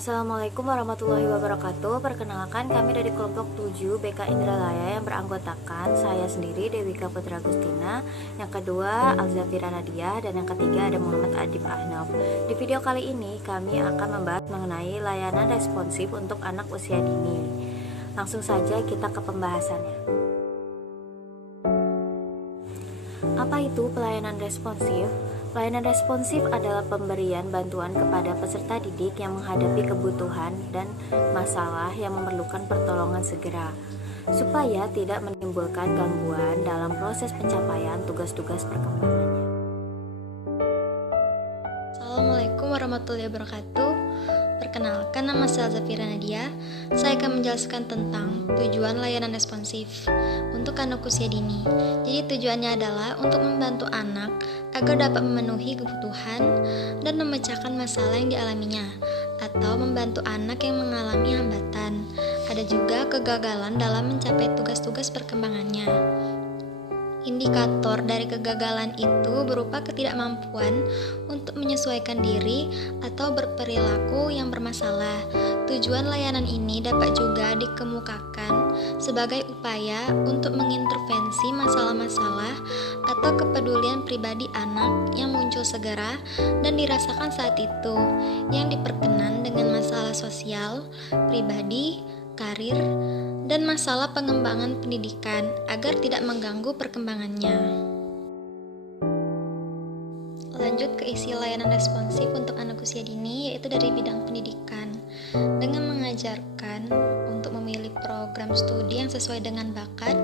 Assalamualaikum warahmatullahi wabarakatuh. Perkenalkan, kami dari kelompok 7 BK Indralaya yang beranggotakan saya sendiri Dewika Putra Agustina, yang kedua Alzafira Nadia, dan yang ketiga ada Muhammad Adib Ahnaf. Di video kali ini kami akan membahas mengenai layanan responsif untuk anak usia dini. Langsung saja kita ke pembahasannya. Apa itu pelayanan responsif? Pelayanan responsif adalah pemberian bantuan kepada peserta didik yang menghadapi kebutuhan dan masalah yang memerlukan pertolongan segera, supaya tidak menimbulkan gangguan dalam proses pencapaian tugas-tugas perkembangannya. Assalamualaikum warahmatullahi wabarakatuh. Perkenalkan, nama saya Alzafira Nadia. Saya akan menjelaskan tentang tujuan layanan responsif untuk anak usia dini. Jadi tujuannya adalah untuk membantu anak agar dapat memenuhi kebutuhan dan memecahkan masalah yang dialaminya, atau membantu anak yang mengalami hambatan. Ada juga kegagalan dalam mencapai tugas-tugas perkembangannya. Indikator dari kegagalan itu berupa ketidakmampuan untuk menyesuaikan diri atau berperilaku yang bermasalah. Tujuan layanan ini dapat juga dikemukakan sebagai upaya untuk mengintervensi masalah-masalah atau kepedulian pribadi anak yang muncul segera dan dirasakan saat itu, yang diperkenan dengan masalah sosial, pribadi, karir, dan masalah pengembangan pendidikan agar tidak mengganggu perkembangannya. Lanjut ke isi layanan responsif untuk anak usia dini, yaitu dari bidang pendidikan, dengan mengajarkan untuk memilih program studi yang sesuai dengan bakat,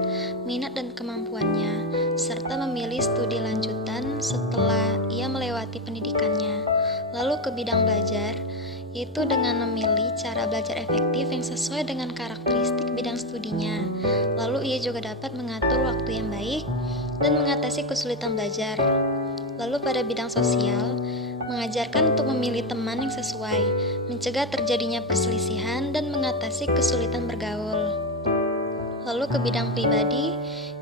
minat, dan kemampuannya, serta memilih studi lanjutan setelah ia melewati pendidikannya. Lalu ke bidang belajar, yaitu dengan memilih cara belajar efektif yang sesuai dengan karakteristik bidang studinya. Lalu ia juga dapat mengatur waktu yang baik dan mengatasi kesulitan belajar. Lalu pada bidang sosial, mengajarkan untuk memilih teman yang sesuai, mencegah terjadinya perselisihan dan mengatasi kesulitan bergaul. Lalu ke bidang pribadi,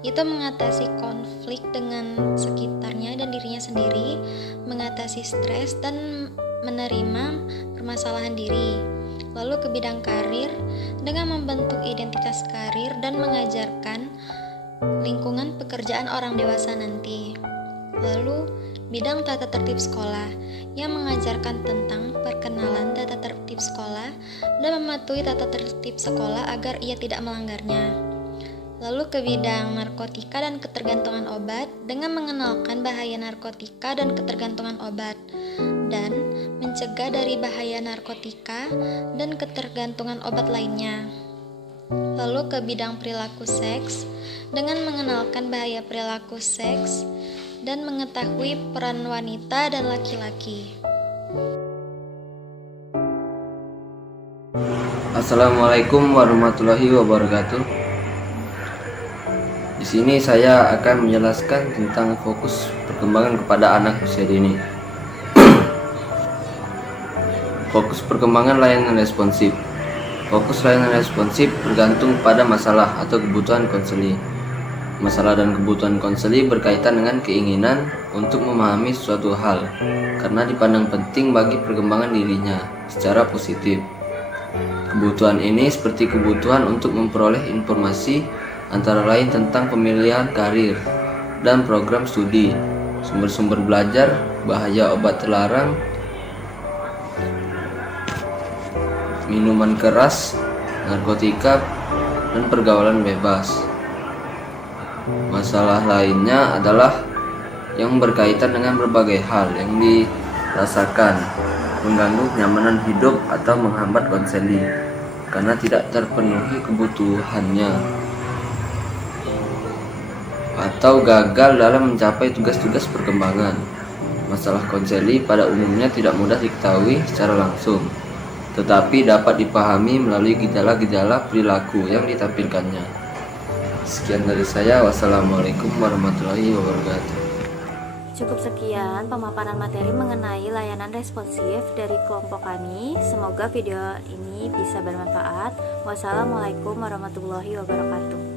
itu mengatasi konflik dengan sekitarnya dan dirinya sendiri, mengatasi stres dan menerima permasalahan diri. Lalu ke bidang karir, dengan membentuk identitas karir dan mengajarkan lingkungan pekerjaan orang dewasa nanti. Lalu bidang tata tertib sekolah, yang mengajarkan tentang perkenalan tata tertib sekolah dan mematuhi tata tertib sekolah agar ia tidak melanggarnya. Lalu ke bidang narkotika dan ketergantungan obat, dengan mengenalkan bahaya narkotika dan ketergantungan obat, dan mencegah dari bahaya narkotika dan ketergantungan obat lainnya. Lalu ke bidang perilaku seks, dengan mengenalkan bahaya perilaku seks dan mengetahui peran wanita dan laki-laki. Assalamualaikum warahmatullahi wabarakatuh. Di sini saya akan menjelaskan tentang fokus perkembangan kepada anak usia dini. Fokus perkembangan layanan responsif. Fokus layanan responsif bergantung pada masalah atau kebutuhan konseli. Masalah dan kebutuhan konseli berkaitan dengan keinginan untuk memahami suatu hal karena dipandang penting bagi perkembangan dirinya secara positif. Kebutuhan ini seperti kebutuhan untuk memperoleh informasi antara lain tentang pemilihan karir dan program studi, sumber-sumber belajar, bahaya obat terlarang, minuman keras, narkotika, dan pergaulan bebas. Masalah lainnya adalah yang berkaitan dengan berbagai hal yang dirasakan, mengganggu kenyamanan hidup atau menghambat konseli karena tidak terpenuhi kebutuhannya, atau gagal dalam mencapai tugas-tugas perkembangan. Masalah konseli pada umumnya tidak mudah diketahui secara langsung, tetapi dapat dipahami melalui gejala-gejala perilaku yang ditampilkannya. Sekian dari saya. Wassalamualaikum warahmatullahi wabarakatuh. Cukup sekian pemaparan materi mengenai layanan responsif dari kelompok kami. Semoga video ini bisa bermanfaat. Wassalamualaikum warahmatullahi wabarakatuh.